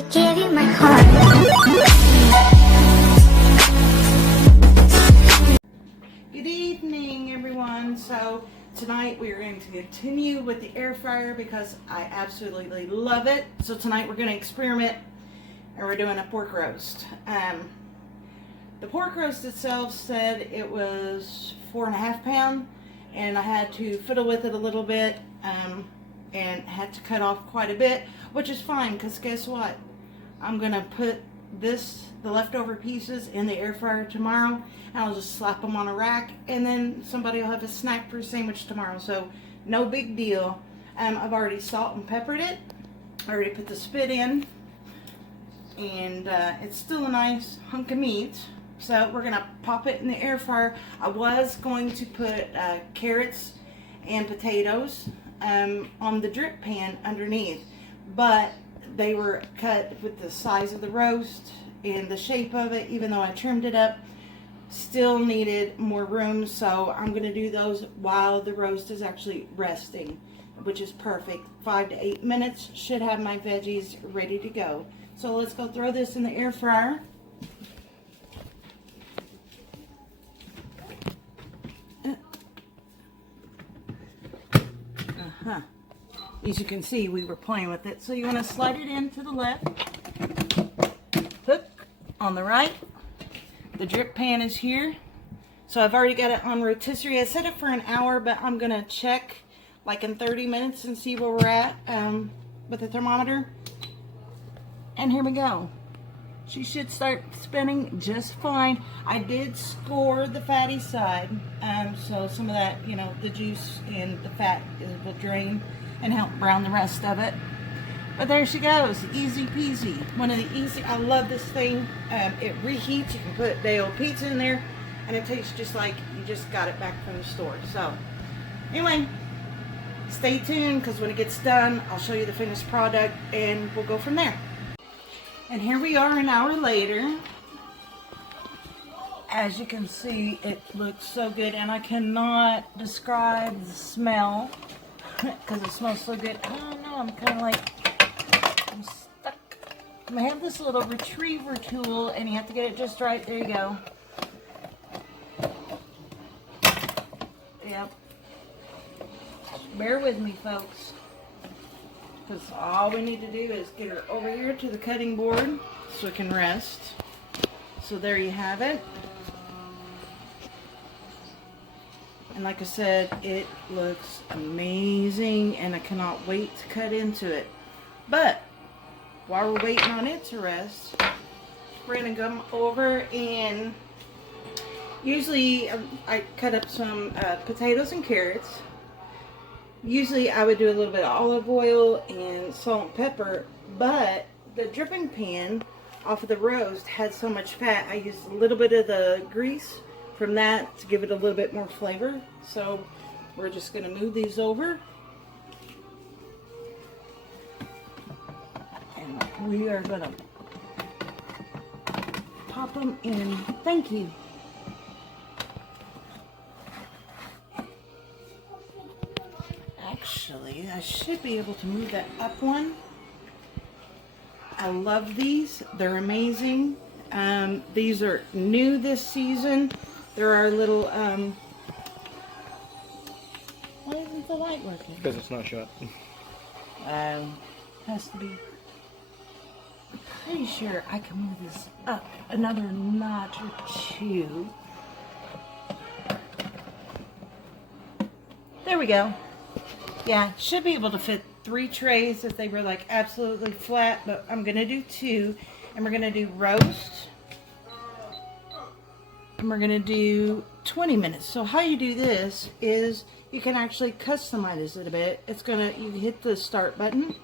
to give you my heart. Good evening, everyone. So tonight we are going to continue with the air fryer because I absolutely love it. So tonight we're going to experiment and we're doing a pork roast. The pork roast itself said it was 4.5 pounds, and I had to fiddle with it a little bit and had to cut off quite a bit, which is fine because guess what? I'm going to put the leftover pieces in the air fryer tomorrow, and I'll just slap them on a rack, and then somebody will have a snack for a sandwich tomorrow. So no big deal. I've already salt and peppered it. I already put the spit in, and it's still a nice hunk of meat. So we're gonna pop it in the air fryer. I was going to put carrots and potatoes on the drip pan underneath, but they were cut with the size of the roast and the shape of it, even though I trimmed it up, still needed more room. So I'm gonna do those while the roast is actually resting, which is perfect. 5 to 8 minutes, should have my veggies ready to go. So let's go throw this in the air fryer. As you can see, we were playing with it. So you want to slide it in to the left, hook on the right. The drip pan is here. So I've already got it on rotisserie. I set it for an hour, but I'm going to check like in 30 minutes and see where we're at with the thermometer. And here we go. She should start spinning just fine. I did score the fatty side, so some of that, you know, the juice and the fat will drain and help brown the rest of it. But there she goes, easy peasy. One of the easy, I love this thing. It reheats, you can put day-old pizza in there, and it tastes just like you just got it back from the store. So, anyway, stay tuned, because when it gets done, I'll show you the finished product, and we'll go from there. And here we are an hour later. As you can see, it looks so good, and I cannot describe the smell because it smells so good. I don't know, I'm kind of like, I'm stuck. I have this little retriever tool, and you have to get it just right. There you go. Yep. Bear with me, folks. Because all we need to do is get her over here to the cutting board so it can rest. So there you have it. And like I said, it looks amazing, and I cannot wait to cut into it. But while we're waiting on it to rest, we're going to come over and usually I cut up some potatoes and carrots. Usually I would do a little bit of olive oil and salt and pepper, but the dripping pan off of the roast had so much fat, I used a little bit of the grease from that to give it a little bit more flavor. So we're just going to move these over. And we are going to pop them in. Thank you. Actually, I should be able to move that up one. I love these. They're amazing. These are new this season. There are little, why isn't the light working? Because it's not shut. Has to be. I'm pretty sure I can move this up another notch or two. There we go. Yeah, should be able to fit 3 trays if they were like absolutely flat, but I'm gonna do 2, and we're gonna do roast, and we're gonna do 20 minutes. So how you do this is you can actually customize it a bit. It's gonna, you hit the start button,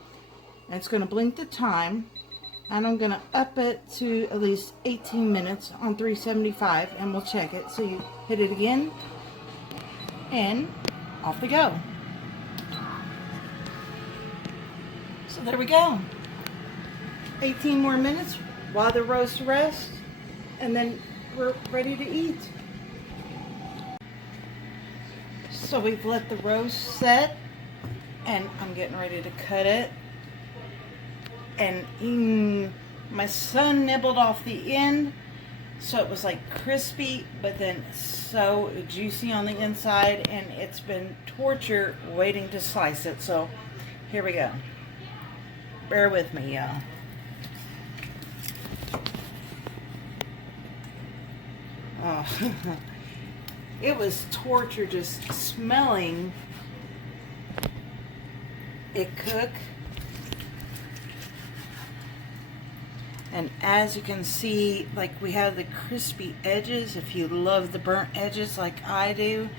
and it's gonna blink the time, and I'm gonna up it to at least 18 minutes on 375, and we'll check it. So you hit it again, and off we go. So there we go. 18 more minutes while the roast rests, and then we're ready to eat. So we've let the roast set, and I'm getting ready to cut it. and my son nibbled off the end, so it was like crispy, but then so juicy on the inside, and it's been torture waiting to slice it. So here we go. Bear with me, y'all. Oh, it was torture just smelling it cook. And as you can see, like, we have the crispy edges. If you love the burnt edges like I do,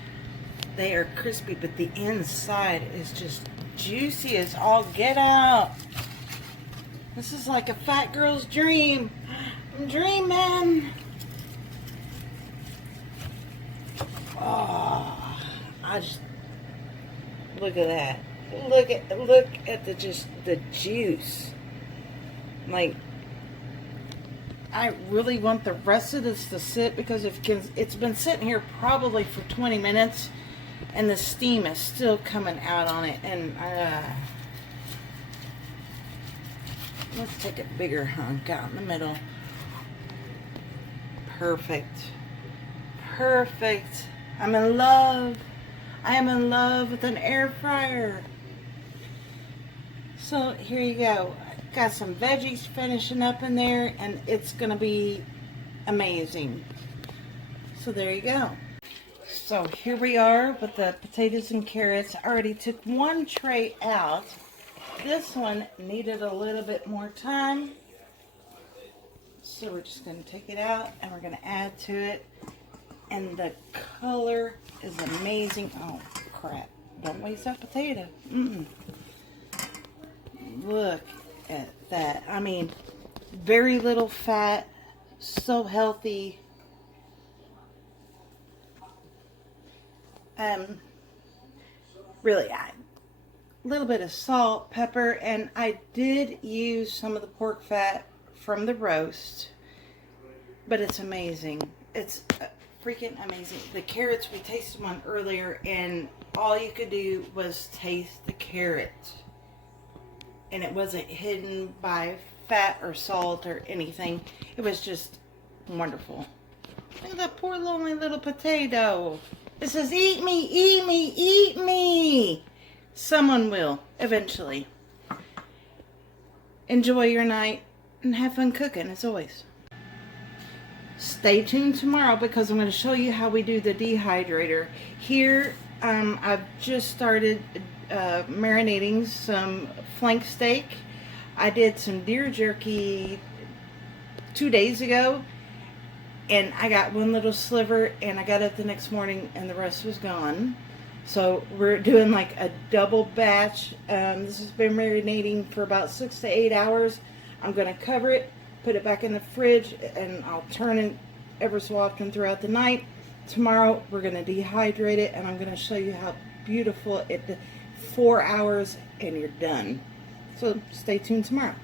they are crispy, but the inside is just juicy as all get out. This is like a fat girl's dream. I'm dreaming. Oh, I just look at that. Look at the juice. Like, I really want the rest of this to sit, because it's been sitting here probably for 20 minutes and the steam is still coming out on it. And let's take a bigger hunk out in the middle. Perfect. Perfect. I'm in love. I am in love with an air fryer. So here you go. Got some veggies finishing up in there, and it's gonna be amazing. So there you go. So here we are with the potatoes and carrots. I already took one tray out. This one needed a little bit more time, so we're just gonna take it out and we're gonna add to it. And the color is amazing. Oh crap, don't waste that potato. Look at that. I mean, very little fat, so healthy. Really, a little bit of salt, pepper, and I did use some of the pork fat from the roast, but it's amazing. It's freaking amazing. The carrots, we tasted one earlier, and all you could do was taste the carrot. And it wasn't hidden by fat or salt or anything. It was just wonderful. Look at that poor lonely little potato. It says, eat me, eat me, eat me. Someone will, eventually. Enjoy your night and have fun cooking, as always. Stay tuned tomorrow, because I'm going to show you how we do the dehydrator. Here, I've just started marinating some flank steak. I did some deer jerky 2 days ago, and I got one little sliver, and I got up the next morning and the rest was gone. So we're doing like a double batch. This has been marinating for about 6 to 8 hours. I'm going to cover it, put it back in the fridge, and I'll turn it ever so often throughout the night. Tomorrow we're going to dehydrate it, and I'm going to show you how beautiful it. 4 hours and you're done. So stay tuned tomorrow.